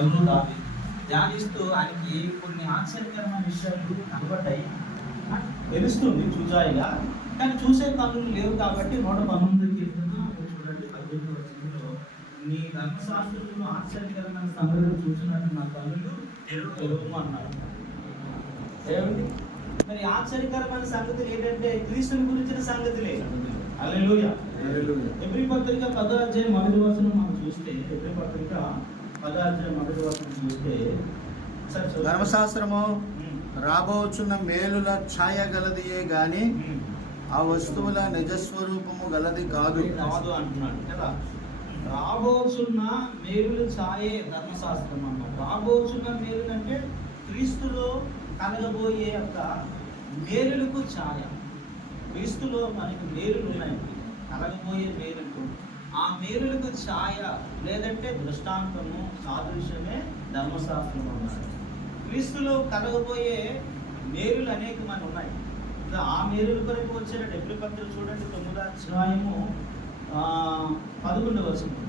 ఎవరు దావీదు ధ్యానిస్తూ ఆయనకి కొన్ని ఆశ్చర్యకరమైన విషయాలు కనబడ్డాయి. తెలుస్తుంది చూజాయిగా, కానీ చూసే కన్నులు లేవు కాబట్టి 119 కీర్తన చూడండి 18వ వచనంలో, నీ ధర్మశాస్త్రంలో ఆశ్చర్యకరమైన సంగతులు చూసినట్టు నా కన్నులు తెరువు అన్నాడు. ఏమిటి మరి ఆశ్చర్యకరమైన సంగతులు ఏంటంటే క్రీస్తుని గురించిన సంగతులే. హల్లెలూయా. ఎబ్రీ పత్రిక 10వ అధ్యాయం 1వ వచనం మనం చూస్తే, ఎబ్రీ పత్రిక 10వ అధ్యాయం 1వ వచనం చూస్తే, ధర్మశాస్త్రము రాబోచున్న మేలుల ఛాయ గలదియే గాని ఆ వస్తువుల నిజస్వరూపము గలది కాదు అంటున్నాడు కదా. రాబోచున్న మేలుల ఛాయే ధర్మశాస్త్రం అన్నాడు. రాబోచున్న మేలులు అంటే క్రీస్తులో కలగబోయే యొక్క మేలులకు ఛాయ. క్రీస్తులో మనకి మేలులు ఉన్నాయండి, కలగబోయే మేలుకు. ఆ మేలులకు ఛాయ లేదంటే దృష్టాంతము, సాదృశ్యమే ధర్మశాస్త్రం అన్నాడు. క్రీస్తులో కలగబోయే మేలులు అనేకమైన ఉన్నాయి. ఆ మేలుల కొరకు వచ్చిన ఎబ్రీ పత్రిక చూడండి 9వ అధ్యాయము 11వ వచనం.